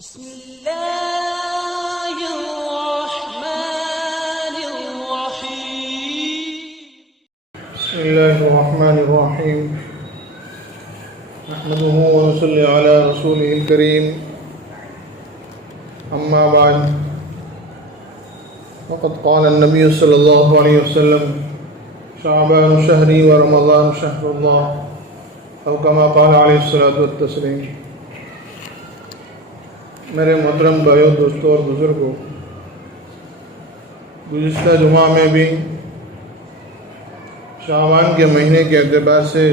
بسم الله الرحمن الرحيم. بسم الله الرحمن الرحيم. نحمده ونصلي على رسوله الكريم. أما بعد، وقد قال النبي صلى الله عليه وسلم: شعبان شهري ورمضان شهر الله، أو كما قال عليه الصلاة والتسليم. میرے محترم بھائیوں، دوستوں اور بزرگوں، گزشتہ جمعہ میں بھی شعبان کے مہینے کے اعتبار سے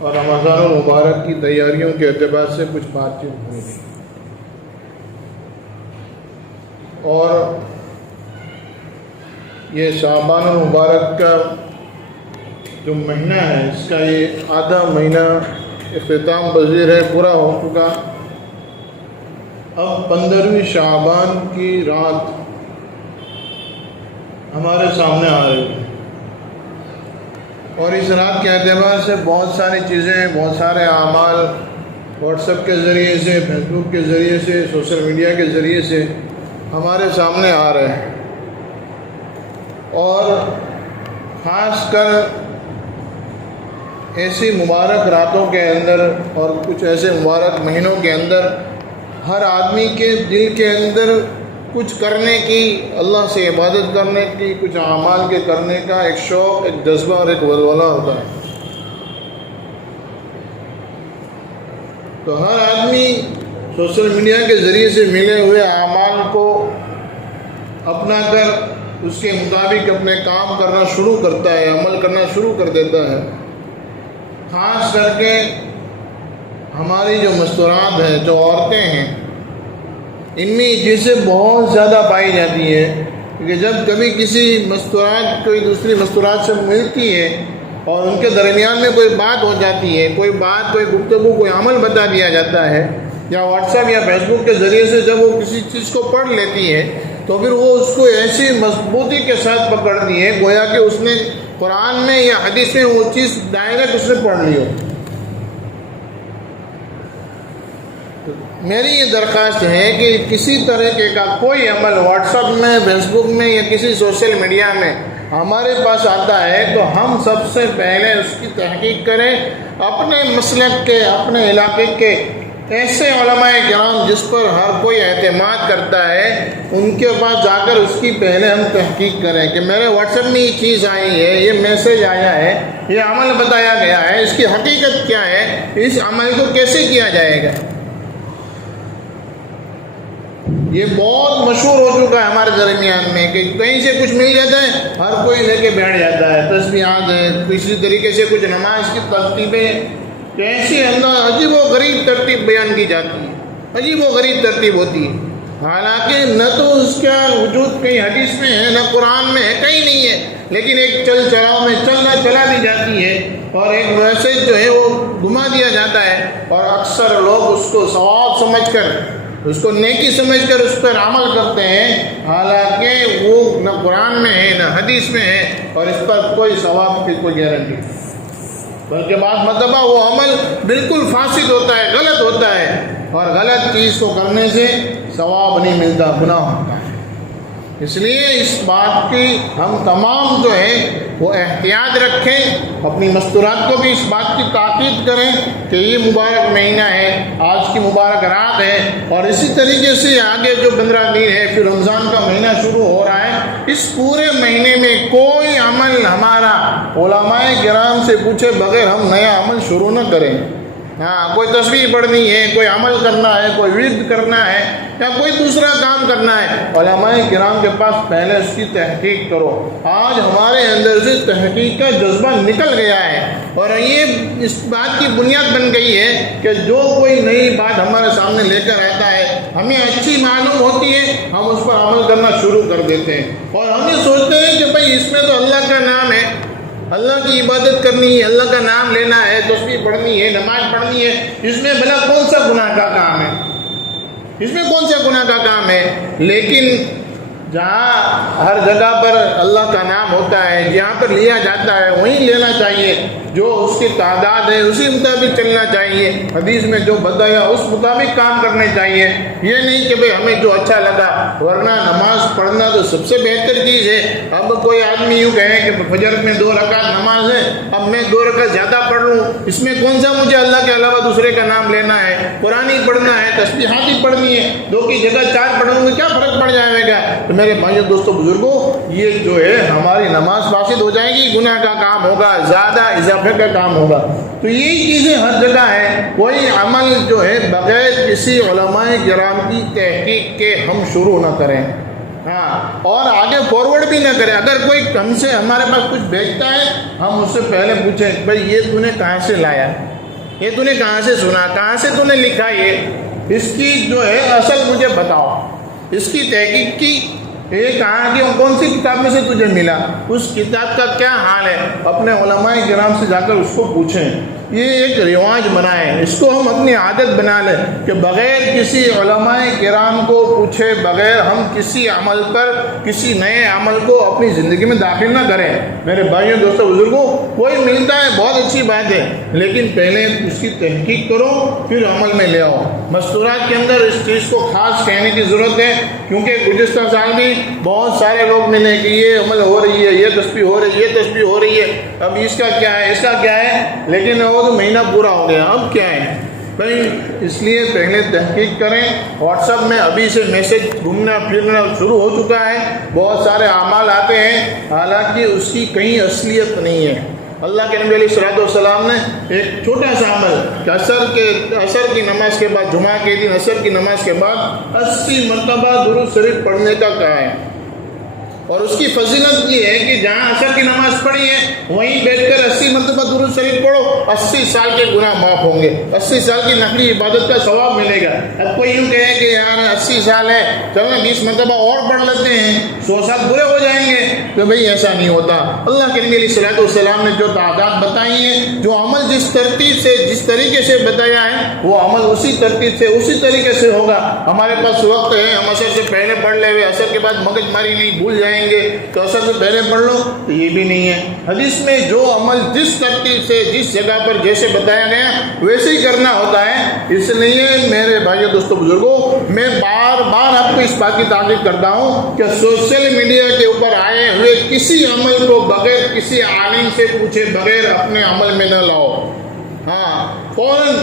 اور رمضان المبارک کی تیاریوں کے اعتبار سے کچھ بات چیت ہوئی تھی، اور یہ شعبان المبارک کا جو مہینہ ہے، اس کا یہ آدھا مہینہ اختتام پذیر ہے، پورا ہو چکا. اب 15ویں شعبان کی رات ہمارے سامنے آ رہی ہے، اور اس رات کے اعتبار سے بہت ساری چیزیں، بہت سارے اعمال واٹس ایپ کے ذریعے سے، فیس بک کے ذریعے سے، سوشل میڈیا کے ذریعے سے ہمارے سامنے آ رہے ہیں. اور خاص کر ایسی مبارک راتوں کے اندر اور کچھ ایسے مبارک مہینوں کے اندر ہر آدمی کے دل کے اندر کچھ کرنے کی، اللہ سے عبادت کرنے کی، کچھ اعمال کے کرنے کا ایک شوق، ایک جذبہ اور ایک ولولہ ہوتا ہے. تو ہر آدمی سوشل میڈیا کے ذریعے سے ملے ہوئے اعمال کو اپنا کر اس کے مطابق اپنے کام کرنا شروع کرتا ہے، عمل کرنا شروع کر دیتا ہے. خاص کر کے ہماری جو مستورات ہیں، جو عورتیں ہیں، ان میں یہ چیزیں بہت زیادہ پائی جاتی ہیں کہ جب کبھی کسی مستورات کوئی دوسری مستورات سے ملتی ہے اور ان کے درمیان میں کوئی بات ہو جاتی ہے، کوئی بات، کوئی گفتگو، کوئی عمل بتا دیا جاتا ہے، یا واٹس ایپ یا فیس بک کے ذریعے سے جب وہ کسی چیز کو پڑھ لیتی ہے تو پھر وہ اس کو ایسی مضبوطی کے ساتھ پکڑتی ہے گویا کہ اس نے قرآن میں یا حدیث میں وہ چیز ڈائریکٹ اس نے پڑھ لی ہو. میری یہ درخواست ہے کہ کسی طریقے کا کوئی عمل واٹس ایپ میں، فیس بک میں یا کسی سوشل میڈیا میں ہمارے پاس آتا ہے تو ہم سب سے پہلے اس کی تحقیق کریں. اپنے مسلک کے، اپنے علاقے کے ایسے علماء کرام جس پر ہر کوئی اعتماد کرتا ہے، ان کے پاس جا کر اس کی پہلے ہم تحقیق کریں کہ میرے واٹس ایپ میں یہ چیز آئی ہے، یہ میسیج آیا ہے، یہ عمل بتایا گیا ہے، اس کی حقیقت کیا ہے، اس عمل کو کیسے کیا جائے گا. یہ بہت مشہور ہو چکا ہے ہمارے درمیان میں کہ کہیں سے کچھ مل جاتا ہے، ہر کوئی لے کے بیٹھ جاتا ہے. تسبیحات ہیں، کسی طریقے سے کچھ نماز کی ترتیبیں، ایسی انداز عجیب و غریب ترتیب بیان کی جاتی ہے، عجیب و غریب ترتیب ہوتی ہے، حالانکہ نہ تو اس کا وجود کہیں حدیث میں ہے، نہ قرآن میں ہے، کہیں نہیں ہے، لیکن ایک چل چلاؤ میں چلا دی جاتی ہے اور ایک میسیج جو ہے وہ گھما دیا جاتا ہے، اور اکثر لوگ اس کو ثواب سمجھ کر، اس کو نیکی سمجھ کر اس پر عمل کرتے ہیں، حالانکہ وہ نہ قرآن میں ہے نہ حدیث میں ہے، اور اس پر کوئی ثواب کی کوئی گارنٹی نہیں، بلکہ بعض مرتبہ وہ عمل بالکل فاسد ہوتا ہے، غلط ہوتا ہے، اور غلط چیز کو کرنے سے ثواب نہیں ملتا، گناہ ہوتا ہے. اس لیے اس بات کی ہم تمام جو ہے وہ احتیاط رکھیں، اپنی مستورات کو بھی اس بات کی تاکید کریں کہ یہ مبارک مہینہ ہے، آج کی مبارک رات ہے، اور اسی طریقے سے آگے جو 15 دن ہے، پھر رمضان کا مہینہ شروع ہو رہا ہے. اس پورے مہینے میں کوئی عمل ہمارا علماء کرام سے پوچھے بغیر ہم نیا عمل شروع نہ کریں. ہاں، کوئی تسبیح پڑھنی ہے، کوئی عمل کرنا ہے، کوئی ورد کرنا ہے، یا کوئی دوسرا کام کرنا ہے، علماء کرام کے پاس پہلے اس کی تحقیق کرو. آج ہمارے اندر سے تحقیق کا جذبہ نکل گیا ہے، اور یہ اس بات کی بنیاد بن گئی ہے کہ جو کوئی نئی بات ہمارے سامنے لے کر آتا ہے، ہمیں اچھی معلوم ہوتی ہے، ہم اس پر عمل کرنا شروع کر دیتے ہیں، اور ہم یہ سوچتے ہیں کہ بھائی اس میں تو اللہ کا نام ہے، اللہ کی عبادت کرنی ہے، اللہ کا نام لینا ہے، تسبیح پڑھنی ہے، نماز پڑھنی ہے، اس میں بھلا کون سا گناہ کا کام ہے، اس میں کون سا گناہ کا کام ہے. لیکن جہاں ہر جگہ پر اللہ کا نام ہوتا ہے، جہاں پر لیا جاتا ہے وہیں لینا چاہیے، جو اس کی تعداد ہے اسی مطابق چلنا چاہیے، حدیث میں جو بتایا اس مطابق کام کرنے چاہیے، یہ نہیں کہ بھئی ہمیں جو اچھا لگا، ورنہ نماز پڑھنا تو سب سے بہتر چیز ہے۔ اب کوئی آدمی یوں کہے کہ فجر میں 2 رکعت نماز ہے، اب میں 2 رکعت زیادہ پڑھ لوں، اس میں کون سا مجھے اللہ کے علاوہ دوسرے کا نام لینا ہے، قرآن ہی پڑھنا ہے، تسبیحات ہی پڑھنی ہے، 2 کی جگہ 4 پڑھوں گے کیا فرق پڑ جائے گا؟ تو میرے بھائیو دوستو بزرگوں، یہ جو ہے ہماری نماز فاسد ہو جائے گی، گناہ کا کام ہوگا، زیادہ اضافے کا کام ہوگا۔ تو یہی چیزیں ہر جگہ ہے، کوئی عمل جو ہے بغیر کسی علماء کرام کی تحقیق کے ہم شروع نہ کریں، ہاں، اور آگے فارورڈ بھی نہ کریں۔ اگر کوئی ہم سے ہمارے پاس کچھ بھیجتا ہے، ہم اس سے پہلے پوچھیں بھائی یہ تو نے کہاں سے لایا، یہ تو نے کہاں سے سنا، کہاں سے تو نے لکھا، یہ اس کی جو ہے اصل مجھے بتاؤ، اس کی تحقیق کی، یہ کہاں کی کون سی کتاب میں سے تجھے ملا، اس کتاب کا کیا حال ہے، اپنے علماء کرام سے جا کر اس کو پوچھیں۔ یہ ایک رواج بنائیں، اس کو ہم اپنی عادت بنا لیں کہ بغیر کسی علماء کرام کو پوچھے بغیر ہم کسی عمل پر، کسی نئے عمل کو اپنی زندگی میں داخل نہ کریں۔ میرے بھائیوں دوستوں بزرگوں، کوئی ملتا ہے بہت اچھی بات ہے، لیکن پہلے اس کی تحقیق کرو پھر عمل میں لے آؤ۔ مستورات کے اندر اس چیز کو خاص کہنے کی ضرورت ہے، کیونکہ گزشتہ سال میں بہت سارے لوگ ملے کہ یہ عمل ہو رہی ہے، یہ تسبیح ہو رہی ہے، یہ تسبیح ہو رہی ہے، اب اس کا کیا ہے، اس کا کیا ہے، لیکن وہ تو مہینہ پورا ہو گیا، اب کیا ہے بھائی؟ اس لیے پہلے تحقیق کریں۔ واٹس ایپ میں ابھی سے میسج گھومنا پھرنا شروع ہو چکا ہے، بہت سارے اعمال آتے ہیں، حالانکہ اس کی کہیں اصلیت نہیں ہے۔ اللہ کے نبی علیہ الصلوۃ والسلام نے ایک چھوٹا سا عمل کہ عصر کی نماز کے بعد، جمعہ کے دن عصر کی نماز کے بعد 80 مرتبہ درود شریف پڑھنے کا کہا ہے، اور اس کی فضیلت یہ ہے کہ جہاں عصر کی نماز پڑھی ہے وہیں بیٹھ کر 80 مرتبہ درود شریف پڑھو، 80 سال کے گناہ معاف ہوں گے، 80 سال کی نقلی عبادت کا ثواب ملے گا۔ اب کوئی یوں کہے کہ یار 80 سال ہے، چلو 20 مرتبہ اور پڑھ لیتے ہیں، 100 سال برے ہو جائیں گے، تو بھئی ایسا نہیں ہوتا۔ اللہ کے نبی علیہ الصلوۃ والسلام نے جو تعداد بتائی ہیں، جو عمل جس ترتیب سے جس طریقے سے بتایا ہے، وہ عمل اسی ترتیب سے اسی طریقے سے ہوگا۔ ہمارے پاس وقت ہے، ہم عصر سے پہلے پڑھ لے ہوئے، عصر کے بعد مگج ماری نہیں، بھول جائیں گے تو عصر سے پہلے پڑھ لو، تو یہ بھی نہیں ہے۔ حدیث میں جو عمل جس ترتیب سے جس جگہ پر جیسے بتایا گیا ویسے ہی کرنا ہوتا ہے۔ اس لیے میرے بھائیو دوستو بزرگوں، میں بار بار آپ کو اس بات کی تاکید کرتا ہوں کہ سوشل میڈیا کے اوپر آئے ہوئے کسی عمل کو بغیر کسی عالم سے پوچھے بغیر اپنے عمل میں نہ لاؤ۔ ہاں، فوراً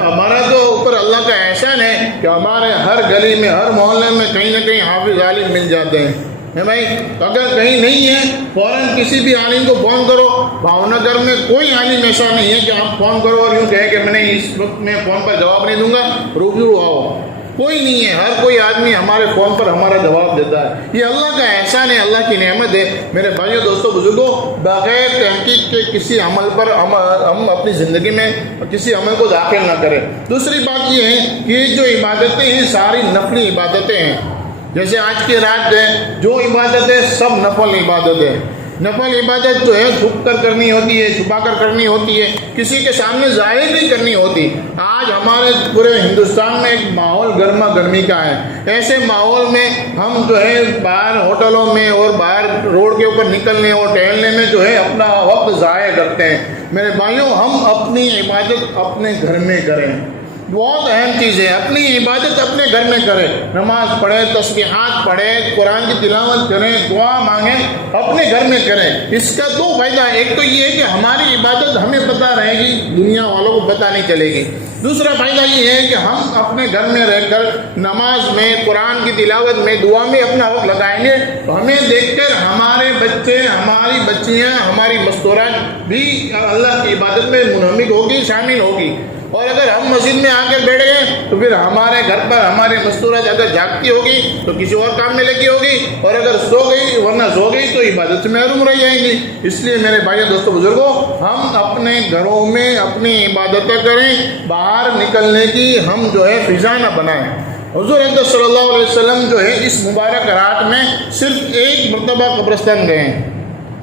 ہمارا تو اوپر اللہ کا احسان ہے کہ ہمارے ہر گلی میں، ہر محلے میں کہیں نہ کہیں حافظ عالم مل جاتے ہیں، ہے بھائی؟ اگر کہیں نہیں ہے فوراً کسی بھی عالم کو فون کرو۔ بھاؤ نگر میں کوئی عالم ایسا نہیں ہے کہ آپ فون کرو اور یوں کہے کہ میں نے اس وقت میں فون پر جواب نہیں دوں گا، روبرو آؤ، کوئی نہیں ہے۔ ہر کوئی آدمی ہمارے فون پر ہمارا جواب دیتا ہے، یہ اللہ کا احسان ہے، اللہ کی نعمت ہے۔ میرے بھائیوں دوستوں بزرگوں، بغیر تحقیق کے کسی عمل پر ہم اپنی زندگی میں کسی عمل کو داخل نہ کریں۔ دوسری بات یہ ہے کہ یہ جو عبادتیں ہیں ساری نفلی عبادتیں ہیں، جیسے آج کی رات ہے، جو عبادت ہے سب نفل عبادت ہے۔ نفل عبادت جو ہے چھپ کر کرنی ہوتی ہے، چھپا کر کرنی ہوتی ہے، کسی کے سامنے ظاہر نہیں کرنی ہوتی۔ آج ہمارے پورے ہندوستان میں ایک ماحول گرما گرمی کا ہے، ایسے ماحول میں ہم جو ہے باہر ہوٹلوں میں اور باہر روڈ کے اوپر نکلنے اور ٹہلنے میں جو ہے اپنا وقت ضائع کرتے ہیں۔ میرے بھائیوں، ہم اپنی عبادت اپنے گھر میں کریں، بہت اہم چیز ہے۔ اپنی عبادت اپنے گھر میں کریں، نماز پڑھیں، تسبیحات پڑھیں، قرآن کی تلاوت کریں، دعا مانگیں، اپنے گھر میں کریں۔ اس کا دو فائدہ ہے، ایک تو یہ ہے کہ ہماری عبادت ہمیں پتہ رہے گی، دنیا والوں کو پتہ نہیں چلے گی۔ دوسرا فائدہ یہ ہے کہ ہم اپنے گھر میں رہ کر نماز میں، قرآن کی تلاوت میں، دعا میں اپنا وقت لگائیں گے تو ہمیں دیکھ کر ہمارے بچے، ہماری بچیاں، ہماری مستورات بھی اللہ کی عبادت میں منہمک ہوگی، شامل ہوگی۔ اور اگر ہم مسجد میں آ کر بیٹھ گئے تو پھر ہمارے گھر پر ہماری مستورات اگر جاگتی ہوگی تو کسی اور کام میں لگی ہوگی، اور اگر سو گئی ورنہ سو گئی تو عبادت سے محروم رہ جائیں گی۔ اس لیے میرے بھائیوں دوستوں بزرگوں، ہم اپنے گھروں میں اپنی عبادتیں کریں، باہر نکلنے کی ہم جو ہے فضا نہ بنائیں۔ حضور اکرم صلی اللہ علیہ وسلم جو ہے اس مبارک رات میں صرف ایک مرتبہ قبرستان گئے ہیں،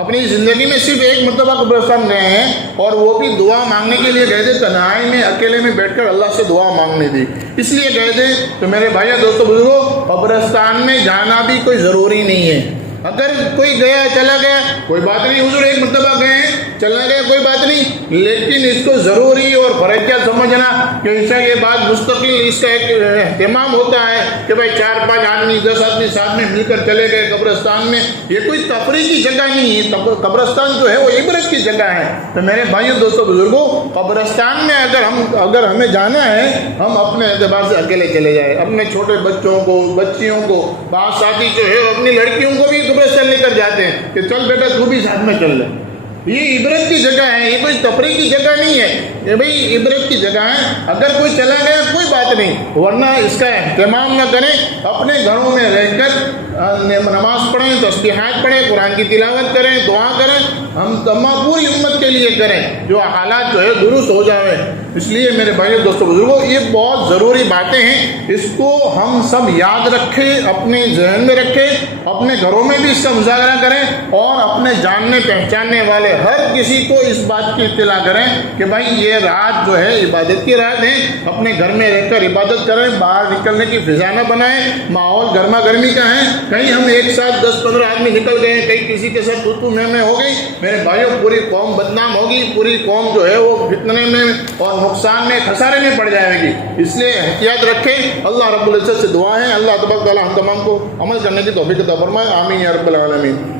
اپنی زندگی میں صرف ایک مرتبہ قبرستان گئے ہیں اور وہ بھی دعا مانگنے کے لیے گئے تھے، تنہائی میں اکیلے میں بیٹھ کر اللہ سے دعا مانگنی تھی، اس لیے گئے تھے۔ تو میرے بھائیو دوستو بزرگوں، قبرستان میں جانا بھی کوئی ضروری نہیں ہے۔ اگر کوئی گیا چلا گیا کوئی بات نہیں، حضور ایک مرتبہ گئے ہیں چلا گیا کوئی بات نہیں، لیکن اس کو ضروری اور فرضیات سمجھنا کہ ایسا یہ بات مستقل اس کا ایک اہتمام ہوتا ہے کہ بھائی 4-5 آدمی 10 آدمی ساتھ میں مل کر چلے گئے قبرستان میں، یہ کوئی تفریح کی جگہ نہیں ہے۔ قبرستان جو ہے وہ عبرت کی جگہ ہے۔ تو میرے بھائیوں دوستوں بزرگوں، قبرستان میں اگر ہمیں جانا ہے، ہم اپنے اعتبار سے اکیلے چلے جائیں، اپنے چھوٹے بچوں کو بچیوں کو، بعض ساتھی جو ہے اپنی لڑکیوں کو بھی قبرستان لے کر جاتے ہیں کہ چل بیٹا تو بھی ساتھ میں چل لے۔ یہ عبرت کی جگہ ہے، یہ کوئی تفریح کی جگہ نہیں ہے، یہ بھائی عبرت کی جگہ ہے۔ اگر کوئی چلا گیا کوئی بات نہیں، ورنہ اس کا اہتمام نہ کریں، اپنے گھروں میں رہ کر نماز پڑھیں، تسبیحات پڑھیں، قرآن کی تلاوت کریں، دعا کریں، ہم تمام پوری امت کے لیے کریں، جو حالات جو ہے درست ہو جائے۔ اس لیے میرے بھائیو دوستو بزرگوں، یہ بہت ضروری باتیں ہیں، اس کو ہم سب یاد رکھیں، اپنے ذہن میں رکھیں، اپنے گھروں میں بھی اس کا مذاکرہ کریں، اور اپنے جاننے پہچاننے والے ہر کسی کو اس بات کی اطلاع کریں کہ بھائی یہ رات جو ہے عبادت کی رات ہے، اپنے گھر میں رہ کر عبادت کریں، باہر نکلنے کی فضا نہ بنائیں، ماحول گرما گرمی کا ہے، کہیں ہم ایک ساتھ 10-15 آدمی نکل گئے ہیں، کہیں کسی کے ساتھ تو میں ہو گئی، میرے بھائیوں پوری قوم بدنام ہوگی، پوری قوم جو ہے وہ فتنے میں اور نقصان میں خسارے میں پڑ جائے گی۔ اس لیے احتیاط رکھیں۔ اللہ رب العزت سے دعا ہے، اللہ تبارک و تعالی ہم تمام کو عمل کرنے کی توفیق عطا فرمائے، آمین یا رب العالمین۔